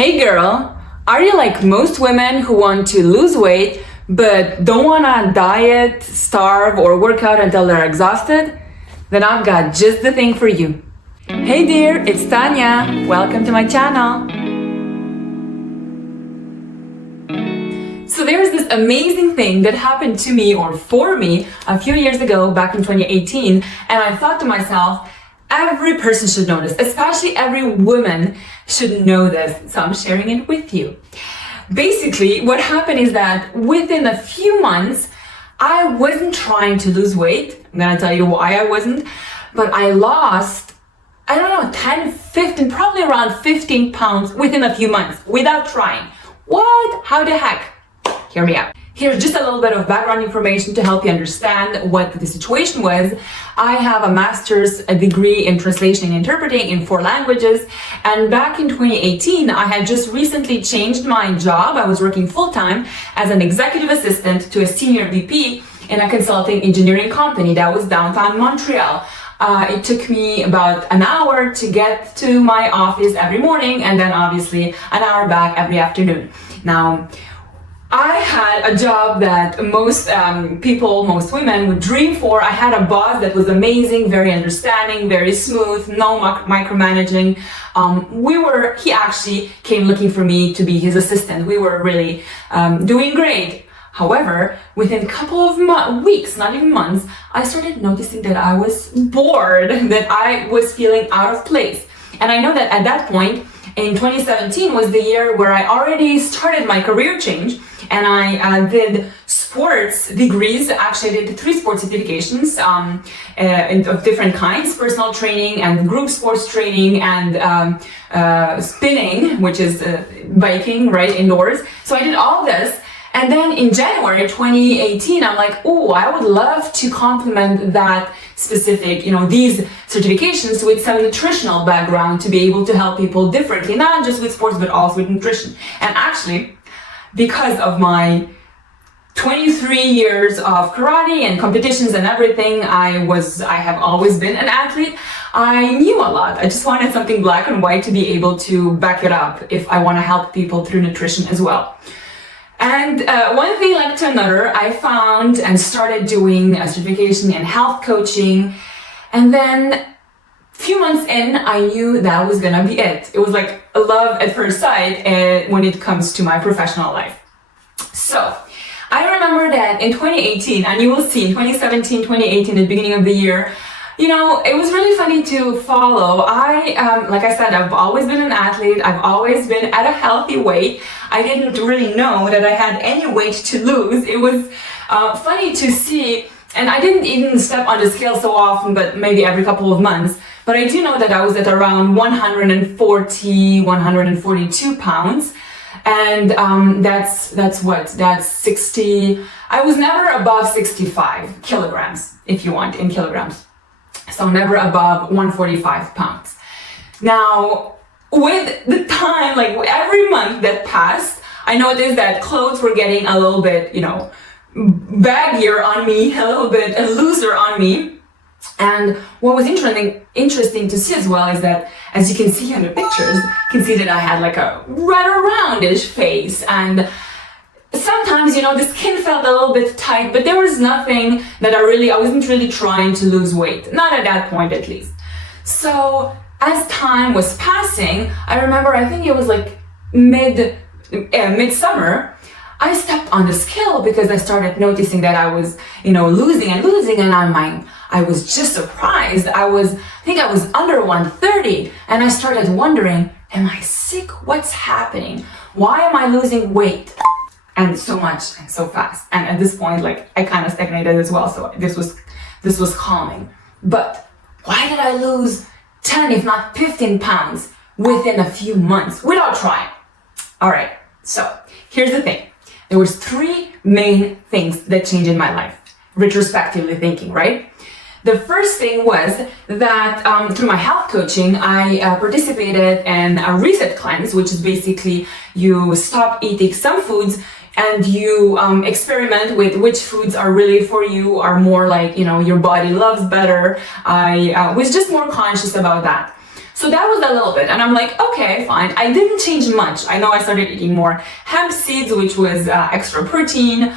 Hey girl, are you like most women who want to lose weight but don't want to diet, starve, or work out until they're exhausted? Then I've got just the thing for you. Hey dear, it's Tanya. Welcome to my channel. So there's this amazing thing that happened to me or for me a few years ago back in 2018, and I thought to myself, every person should know this, especially every woman should know this, so I'm sharing it with you. Basically, what happened is that within a few months, I wasn't trying to lose weight. I'm gonna tell you why I wasn't, but I lost, 10, 15, probably around 15 pounds within a few months without trying. What? How the heck? Hear me out. Here's just a little bit of background information to help you understand what the situation was. I have a master's degree in translation and interpreting in 4 languages. And back in 2018, I had just recently changed my job. I was working full-time as an executive assistant to a senior VP in a consulting engineering company that was downtown Montreal. It took me about an hour to get to my office every morning, and then obviously an hour back every afternoon. Now, I had a job that most people, most women would dream for. I had a boss that was amazing, very understanding, very smooth, no micromanaging. He actually came looking for me to be his assistant. We were really doing great. However, within a couple of weeks, not even months, I started noticing that I was bored, that I was feeling out of place. And I know that at that point, in 2017 was the year where I already started my career change, and I did sports degrees. Actually, I did 3 sports certifications of different kinds: personal training and group sports training and spinning, which is biking, right, indoors. So I did all this. And then in January 2018, I'm like, oh, I would love to complement that specific, these certifications with some nutritional background to be able to help people differently, not just with sports, but also with nutrition. And actually, because of my 23 years of karate and competitions and everything, I have always been an athlete. I knew a lot. I just wanted something black and white to be able to back it up if I want to help people through nutrition as well. And one thing led to another. I found and started doing a certification in health coaching. And then a few months in, I knew that was gonna be it. It was like a love at first sight when it comes to my professional life. So I remember that in 2018, and you will see in 2017, 2018, at the beginning of the year, it was really funny to follow. Like I said, I've always been an athlete. I've always been at a healthy weight. I didn't really know that I had any weight to lose. It was funny to see, and I didn't even step on the scale so often, but maybe every couple of months. But I do know that I was at around 140, 142 pounds. And that's 60, I was never above 65 kilograms, if you want, in kilograms. So never above 145 pounds. Now, with the time, like every month that passed, I noticed that clothes were getting a little bit, baggier on me, a little bit looser on me. And what was interesting to see as well is that, as you can see in the pictures, you can see that I had like a rather roundish face, and sometimes, the skin felt a little bit tight, but there was nothing that I wasn't really trying to lose weight. Not at that point, at least. So as time was passing, I remember, I think it was like midsummer, I stepped on the scale because I started noticing that I was, losing, and I was just surprised. I think I was under 130, and I started wondering, am I sick? What's happening? Why am I losing weight? And so much and so fast. And at this point, I kind of stagnated as well. So this was calming. But why did I lose 10, if not 15 pounds within a few months without trying? All right. So here's the thing. There was 3 main things that changed in my life, retrospectively thinking, right? The first thing was that through my health coaching, I participated in a reset cleanse, which is basically you stop eating some foods and you experiment with which foods are really for you, are more like, your body loves better. I was just more conscious about that. So that was a little bit, and I'm like, okay, fine. I didn't change much. I know I started eating more hemp seeds, which was extra protein.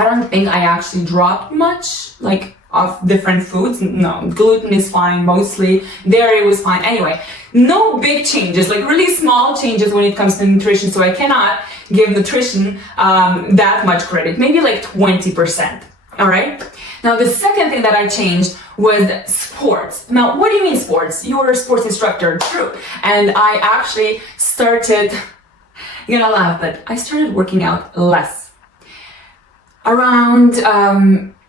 I don't think I actually dropped much, like, of different foods. No, gluten is fine mostly. Dairy was fine. Anyway, no big changes, like really small changes when it comes to nutrition. So I cannot give nutrition that much credit, maybe like 20%. All right. Now, the second thing that I changed was sports. Now, what do you mean sports? You're a sports instructor. True. And I actually started, you're gonna laugh, but I started working out less. Around,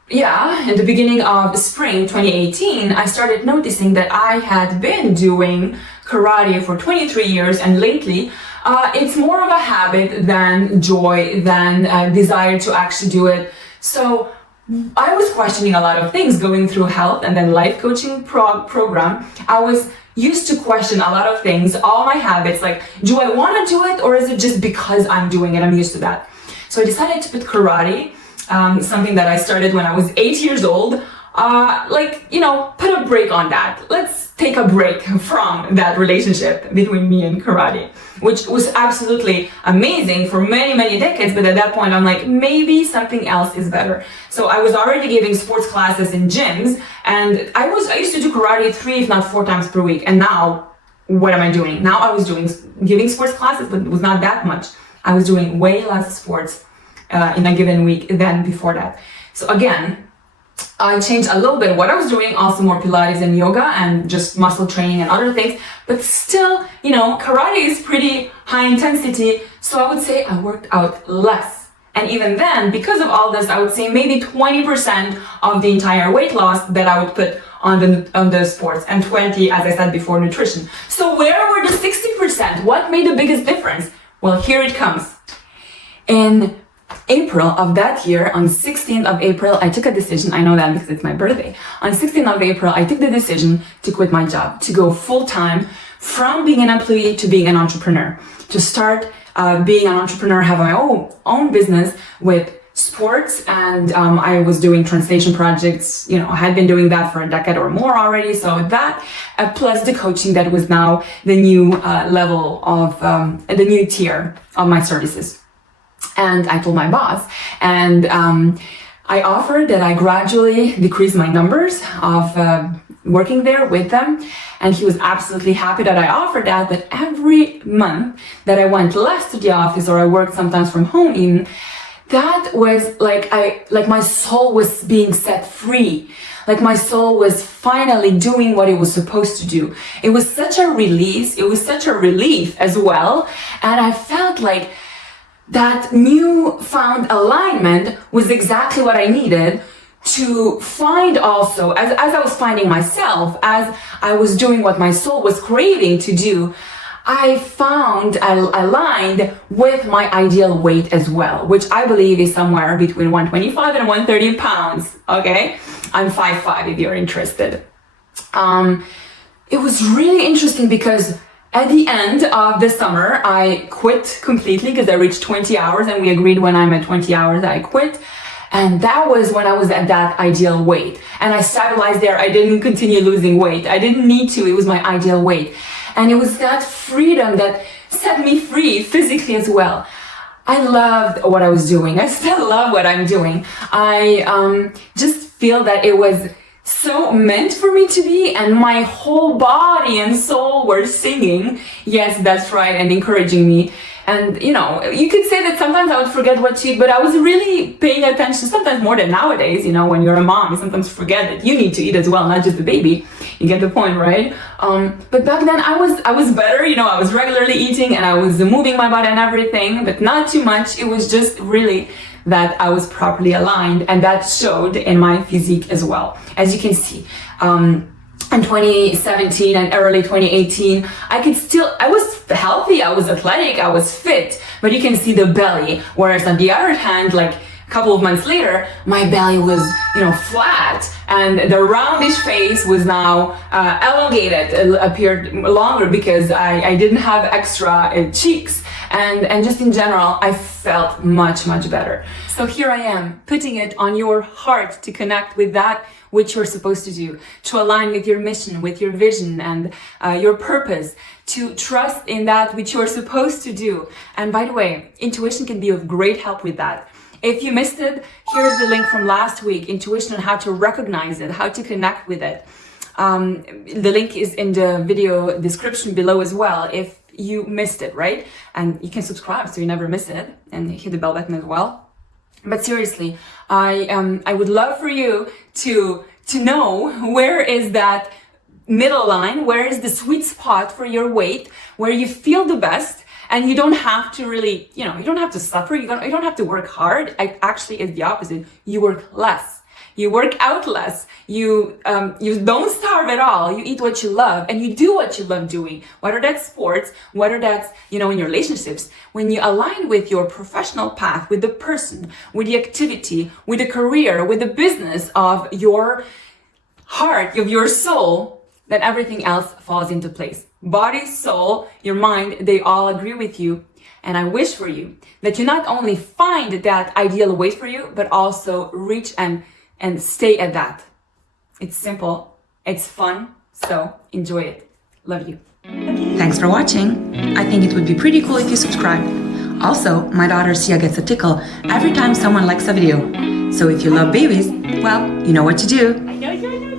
in the beginning of spring 2018, I started noticing that I had been doing karate for 23 years, and lately, it's more of a habit than joy, than desire to actually do it. So I was questioning a lot of things going through health and then life coaching program. I was used to question a lot of things, all my habits, like, do I want to do it, or is it just because I'm doing it? I'm used to that. So I decided to put karate, something that I started when I was 8 years old, put a break on that. Let's take a break from that relationship between me and karate, which was absolutely amazing for many, many decades. But at that point, I'm like, maybe something else is better. So I was already giving sports classes in gyms, and I used to do karate 3, if not 4 times per week. And now, what am I doing? Now I was giving sports classes, but it was not that much. I was doing way less sports in a given week than before that. So again, I changed a little bit what I was doing, also more Pilates and yoga and just muscle training and other things, but still, karate is pretty high intensity. So I would say I worked out less. And even then, because of all this, I would say maybe 20% of the entire weight loss that I would put on the sports, and 20, as I said before, nutrition. So where were the 60%? What made the biggest difference? Well, here it comes. In April of that year, on 16th of April, I took a decision. I know that because it's my birthday. On 16th of April, I took the decision to quit my job, to go full-time from being an employee to being an entrepreneur, to start being an entrepreneur, have my own business with sports. And I was doing translation projects. I had been doing that for a decade or more already. So that, plus the coaching, that was now the new level of, the new tier of my services. And I told my boss, and I offered that I gradually decrease my numbers of working there with them. And he was absolutely happy that I offered that. But every month that I went less to the office, or I worked sometimes from home even, that was like my soul was being set free. Like my soul was finally doing what it was supposed to do. It was such a release. It was such a relief as well. And I felt like that newfound alignment was exactly what I needed to find also, as I was finding myself, as I was doing what my soul was craving to do, I found I aligned with my ideal weight as well, which I believe is somewhere between 125 and 130 pounds, okay? I'm 5'5" if you're interested. It was really interesting because at the end of the summer, I quit completely because I reached 20 hours, and we agreed when I'm at 20 hours, I quit. And that was when I was at that ideal weight. And I stabilized there. I didn't continue losing weight. I didn't need to. It was my ideal weight. And it was that freedom that set me free physically as well. I loved what I was doing. I still love what I'm doing. I just feel that it was so meant for me to be, and my whole body and soul were singing, yes, that's right, and encouraging me. And you could say that sometimes I would forget what to eat, but I was really paying attention, sometimes more than nowadays. When you're a mom, you sometimes forget that you need to eat as well, not just the baby. You get the point, right? But back then I was better. I was regularly eating and I was moving my body and everything, but not too much. It was just really that I was properly aligned, and that showed in my physique as well. As you can see, in 2017 and early 2018, I was healthy, I was athletic, I was fit, but you can see the belly, whereas on the other hand, like couple of months later, my belly was, flat, and the roundish face was now elongated, appeared longer because I didn't have extra cheeks. And just in general, I felt much, much better. So here I am, putting it on your heart to connect with that which you're supposed to do, to align with your mission, with your vision and your purpose, to trust in that which you're supposed to do. And by the way, intuition can be of great help with that. If you missed it, here's the link from last week, intuition and how to recognize it, how to connect with it. The link is in the video description below as well if you missed it, right? And you can subscribe so you never miss it, and hit the bell button as well. But seriously, I would love for you to know where is that middle line, where is the sweet spot for your weight, where you feel the best, and you don't have to really, you don't have to suffer, you don't have to work hard. Actually, it's the opposite. You work less. You work out less. You don't starve at all. You eat what you love and you do what you love doing, whether that's sports, whether that's, in your relationships. When you align with your professional path, with the person, with the activity, with the career, with the business of your heart, of your soul, then everything else falls into place. Body, soul, your mind, they all agree with you. And I wish for you that you not only find that ideal weight for you, but also reach and stay at that. It's simple, it's fun, so enjoy it. Love you. Thanks for watching. I think it would be pretty cool if you subscribe. Also, my daughter Sia gets a tickle every time someone likes a video. So if you love babies, well, you know what to do. I know.